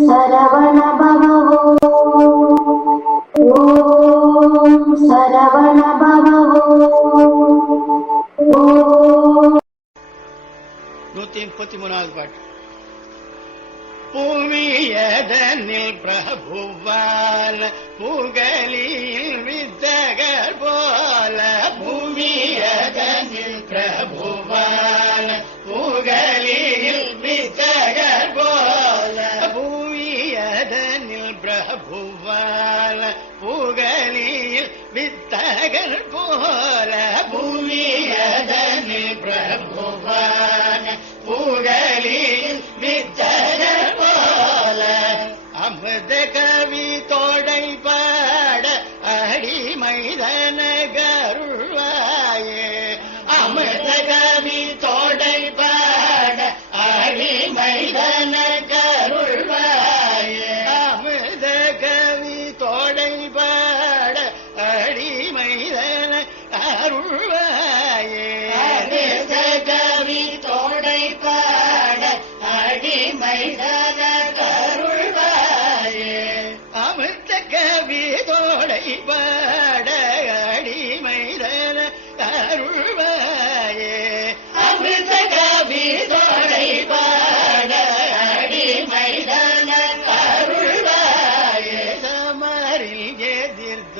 சரவண பவோ ஓம் சரவண பவோ ஓம் நூத்தி முப்பத்தி மூணாவது பாட்டு பூமியதனில் பிரபுவான புகழில் பூமியதனில் பிரபுவான புகழில் வித்தகர் போல பூமியதனில் பிரபுவான அருள்வாயே அமிர்த கவி தோடை பாட அடிமைதன கருள்வாயே அமிர்த கவி தோடை பாட எதிர்த்த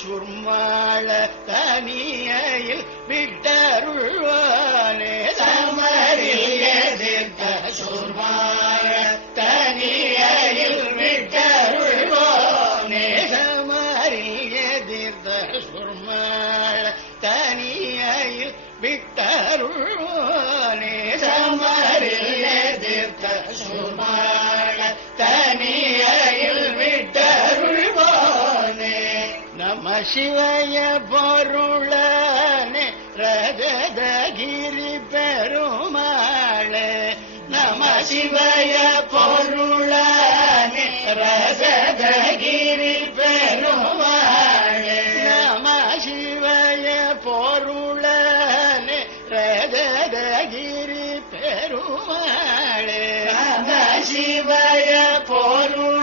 சுர்மாள தனியில் விட்டருள்வானே சமரில் எதிர்த்த சுர்மாள தனியில் விட்டருள்வானே சமரில் எதிர்த்த சுர்மாள தனியில் விட்டருள்வானே சமரில் சிவய பொருளனே ரஜதகிரி பெருமாளே நம சிவய பொருளனே ரஜதகிரி பெருமாளே நம சிவய பொருளனே ரஜதகிரி பெருமாளே நம சிவய பொருளனே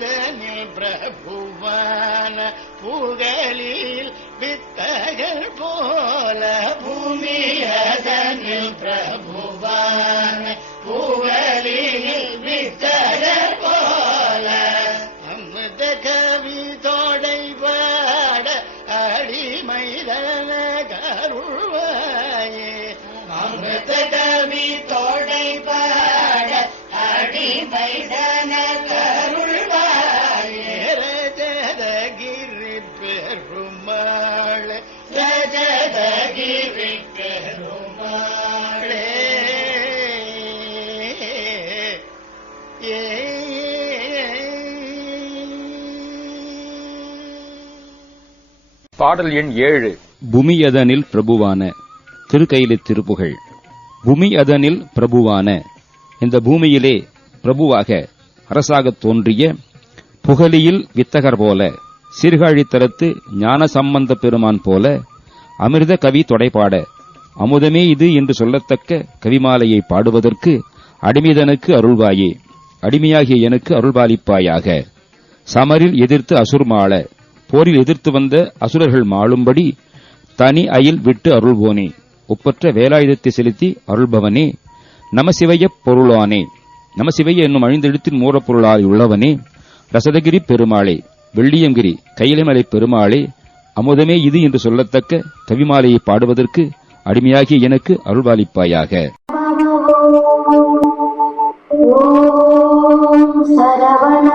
பூமியதனில் பிரபுவான புகழில் வித்தகர் போல பூமியதனில் பிரபுவான புகழில் வித்தகர் போல அமிர்த கவி தோடை பாட அடிமைதன கருள்வாயே. அமிர்த கவி தோடை பாட அடிமைதன பாடல் எண் ஏழு. புமியதனில் பிரபுவான திருக்கையிலி திருப்புகழ். புமியதனில் பிரபுவான இந்த பூமியிலே பிரபுவாக அரசாகத் தோன்றிய புகலியில் வித்தகர் போல சீர்காழித்தரத்து ஞான சம்பந்த பெருமான் போல அமிர்த கவி தொடைபாட அமுதமே இது என்று சொல்லத்தக்க கவிமாலையை பாடுவதற்கு அடிமிதனுக்கு அருள்வாயே அடிமையாகிய எனக்கு அருள்பாலிப்பாயாக சமரில் எதிர்த்து அசுர்மாள போரில் எதிர்த்து வந்த அசுரர்கள் மாளும்படி தனி அயில் விட்டு அருள்வோனே. ஒப்பற்ற வேலாயுதத்தை செலுத்தி அருள்பவனே. நமசிவையப் பொருளானே. நமசிவைய என்னும் அழிந்தெழுத்தின் மூலப்பொருளாய் உள்ளவனே. ரசதகிரி பெருமாளே வெள்ளியங்கிரி கையிலைமலை பெருமாளே அமுதமே இது என்று சொல்லத்தக்க கவிமாலையை பாடுவதற்கு அடிமையாகிய எனக்கு அருள்வாளிப்பாயாக. ஓம் சரவண